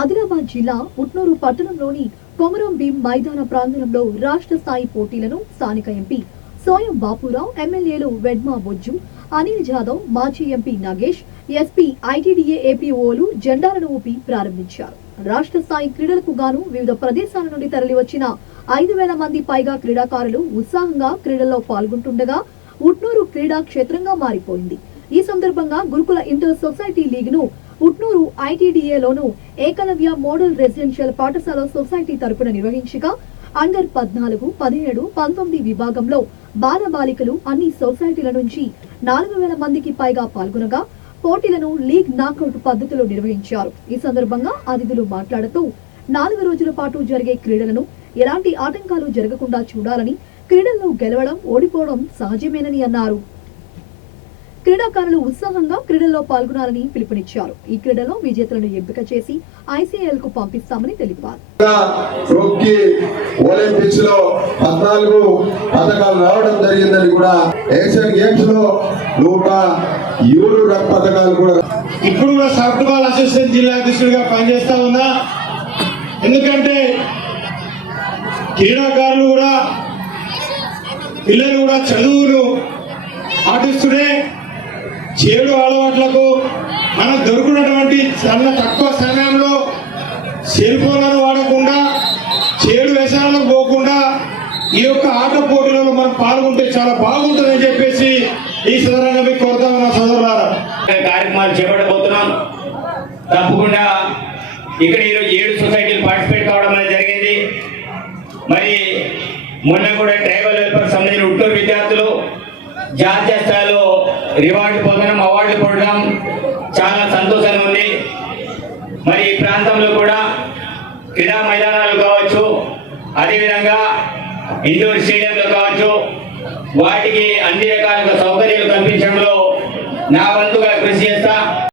ఆదిలాబాద్ జిల్లా ఉట్నూరు పట్టణంలోని కొమరం భీం మైదాన ప్రాంగణంలో రాష్ట్ర స్థాయి పోటీలను స్థానిక ఎంపీ సోయం బాపురావు, ఎమ్మెల్యేలు వెడ్మా బొజ్జు, అనిల్ జాదవ్, మాజీ ఎంపీ నాగేష్, ఎస్పీ, ఐటీడీఏ ఏపీఓలు జెండాలను ఊపి ప్రారంభించారు. రాష్ట్ర స్థాయి క్రీడలకు గాను వివిధ ప్రదేశాల నుండి తరలివచ్చిన 5,000 మంది పైగా క్రీడాకారులు ఉత్సాహంగా క్రీడల్లో పాల్గొంటుండగా ఉట్నూరు క్రీడా క్షేత్రంగా మారిపోయింది. ఈ సందర్భంగా గురుకుల ఇంటర్ సొసైటీ లీగ్ ను ఉట్నూరు ఐటీడీఏలోను ఏకలవ్య మోడల్ రెసిడెన్షియల్ పాఠశాల సొసైటీ తరపున నిర్వహించగా అండర్ 14, 17, 19 విభాగంలో బాలబాలికలు అన్ని సొసైటీల నుంచి 4,000 మందికి పైగా పాల్గొనగా పోటీలను లీగ్ నాకౌట్ పద్ధతిలో నిర్వహించారు. ఈ సందర్భంగా అతిథులు మాట్లాడుతూ 4 రోజుల పాటు జరిగే క్రీడలను ఎలాంటి ఆటంకాలు జరగకుండా చూడాలని, క్రీడల్లో గెలవడం, ఓడిపోవడం సహజమేనని అన్నారు. క్రీడాకారులు ఉత్సాహంగా క్రీడల్లో పాల్గొనాలని పిలుపునిచ్చారు. ఈ క్రీడలో విజేతలను ఎంపిక చేసి ఐసీఎల్ కు పంపిస్తామని తెలిపారు. ఒలింపిక్స్ లో 14 పథకాలు రావడం జరిగిందని కూడా, ఏషియన్ గేమ్స్ లో 107 పథకాలు కూడా. ఇప్పుడు కూడా సాఫ్ట్ బాల్ అసోసియేషన్ జిల్లా అధ్యక్షుడిగా పనిచేస్తా ఉన్నా. ఎందుకంటే క్రీడాకారులు కూడా, పిల్లలు కూడా చదువులు పాటిస్తూనే చెడు అలవాట్లకు మనకు దొరుకున్నటువంటి తక్కువ సమయంలో సెల్ ఫోన్లను వాడకుండా, చెడు వ్యసనాలకు పోకుండా ఈ యొక్క ఆట పోటీలలో మనం పాల్గొంటే చాలా బాగుంటుందని చెప్పేసి ఈ సందర్భంగా మీకు కోరుతా ఉన్న సోదరులారా, కార్యక్రమాలు చేపట్టబోతున్నాం. తప్పకుండా ఇక్కడ ఈరోజు 7 సొసైటీలు పార్టిసిపేట్ కావడం అనేది జరిగింది. మరి మొన్న కూడా ట్రైబల్ వెల్ఫేర్ సంబంధించిన ఉట్నూరు విద్యార్థులు జాతీయ స్థాయిలో రివార్డు పొందడం, అవార్డు పొందడం చాలా సంతోషంగా ఉంది. మరి ఈ ప్రాంతంలో కూడా క్రీడా మైదానాలు కావచ్చు, అదేవిధంగా ఇండోర్ స్టేడియంలు కావచ్చు, వాటికి అన్ని రకాల సౌకర్యాలు కల్పించడంలో నా వంతుగా కృషి చేస్తా.